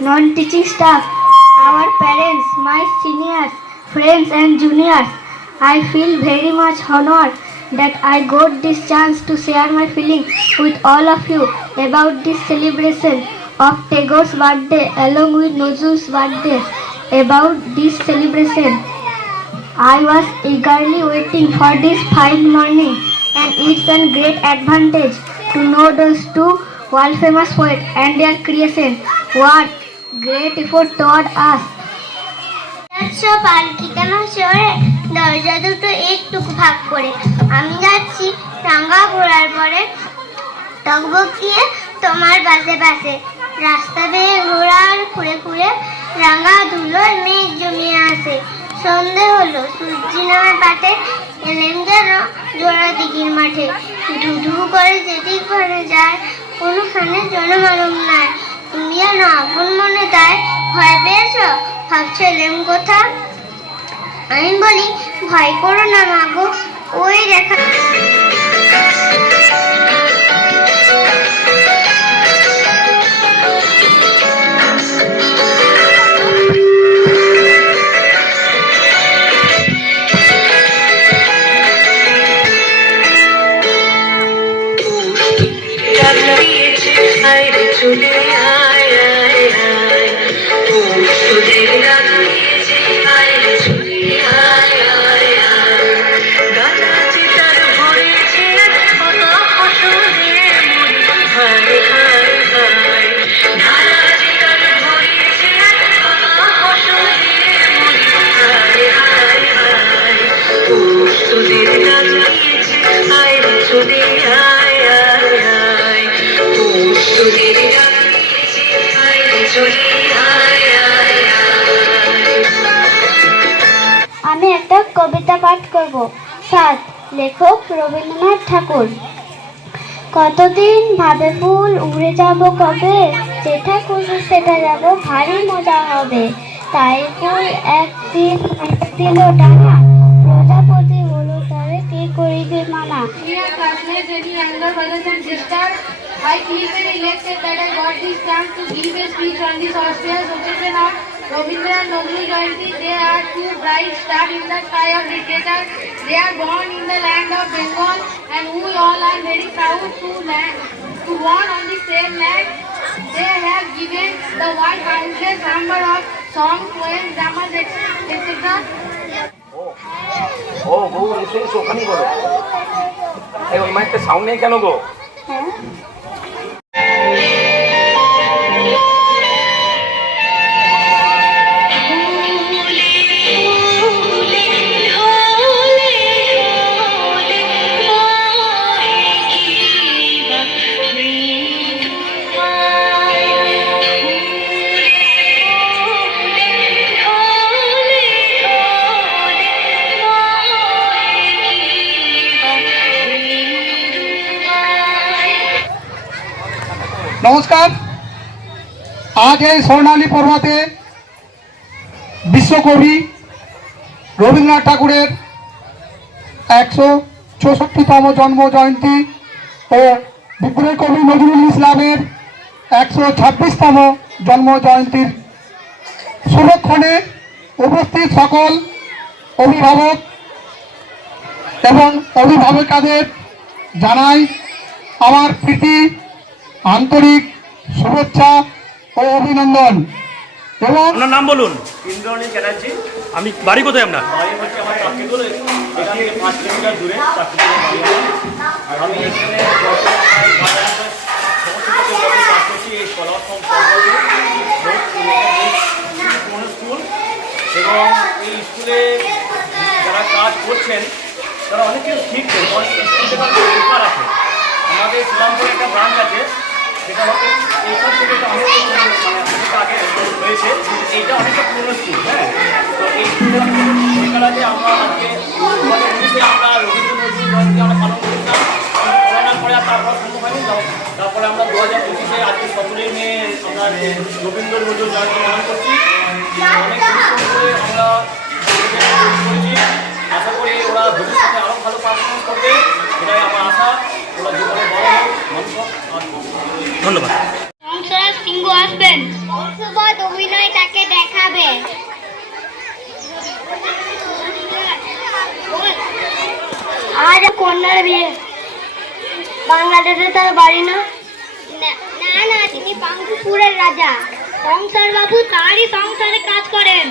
non-teaching staff, our parents, my seniors, friends and juniors. I feel very much honored that I got this chance to share my feeling with all of you about this celebration of Tagore's birthday along with Nozul's birthday. About this celebration, I was eagerly waiting for this fine morning and it's a great advantage to know those two world famous poets and their creation. What? Great effort toward us. যাচ্ছ পালকিতে চড়ে দরজা দুটো একটুকু ভাগ করে। আমি যাচ্ছি টাঙ্গা ঘোরার পরে। টকবক দিয়ে তোমার পাশে পাশে রাস্তা বেয়ে ঘোড়ার ঘুরে ঘুরে রাঙা ধুলোয় মেঘ জমিয়ে আসে। সন্ধে হলো, সূর্যি নামে পাতে এলেন যেন জোড়া দিঘির মাঠে। ঢুঢু করে যেদিক করে যায়, কোনোখানে জনমালুম নাই। তুমি আপন মনে তাই ভয় পেয়েছ? ভাবছ এলেম কোথা আমি বলি, ভয় করো না মাগো ওই দেখা রাজনীতি আইরে আমি একটা কবিতা পাঠ করব। সাত, লেখক রবীন্দ্রনাথ ঠাকুর। কতদিন ভাবে ফুল উড়ে যাব কবে? যেটা খুশি সেটা যাব ভারী মজা হবে। তাই ফুল একদিন দিল ডানা প্রজাপতি হল তাহলে কে করিবে মানা? I keep it elected that I got this chance to give a speech on this Austria's occasion of Rabindranath Nagru Jayanti. They are two bright stars in the sky of literature. They are born in the land of Bengal and we all are very proud to land, to born on the same land. They have given the world countless number of songs, poems, dramas, etc. ও গো এসো এসো ওখানেই বলো এই ওই মাইকটা sound নেই কেন গো হ্যাঁ নমস্কার। আজ এই স্বর্ণালী পর্বতে বিশ্বকবি রবীন্দ্রনাথ ঠাকুরের একশো চৌষট্টিতম জন্ম জয়ন্তী ও বিপ্লবী কবি নজরুল ইসলামের একশো ছাব্বিশতম জন্ম জয়ন্তীর শুভক্ষণে উপস্থিত সকল অভিভাবক এবং অভিভাবিকাদের জানাই আমার প্রীতি আন্তরিক শুভেচ্ছা ও অভিনন্দন। এবং আপনার নাম বলুন। ইন্দ্রনীল চ্যাটার্জি। আমি বাড়ি কোথায় আপনার? বাড়ি হচ্ছে আমার কাকিগুলো এখান থেকে পাঁচ কিলোমিটার দূরে আর আমি এখানে এবং এই স্কুলে যারা কাজ করছেন তারা অনেক কিছু শিখছেন অনেক স্কুল আছে আমাদের ইসলামপুরে একটা ব্রাঞ্চ আছে। তো অনেক মানে আগে হয়েছে এইটা অনেকটা পুরনো স্কুল হ্যাঁ? তো এই স্কুলে আমরা আজকে আমরা রবীন্দ্র নজরুল জয়ন্তী আমরা পালন করেছিলাম করোনার পরে তারপর সম্ভব হয়নি। তারপরে আমরা দু হাজার পঁচিশে আজকে সতেরোই মে আমরা রবীন্দ্র নজরুল পালন করছি। অনেক করে আমরা আশা করি ওরা ভবিষ্যতে আরও ভালো পারফরমেন্স করবে। এটাই আমার আশা ওরা জীবনে বড় হোক মানুষ হোক আর ধন্যবাদ সংসার সিংহ আসবে আপনার বিয়ে। বাংলাদেশে তার বাড়ি না? না না তিনি পাঙ্কুপুরের রাজা। সংসার বাবু তারই সংসারে কাজ করেন।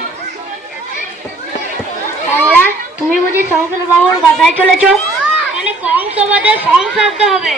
বাংলা তুমি বুঝি সংসার বাবুর বাসায় চলেছ? মানে কম সবাদের সংসার হবে।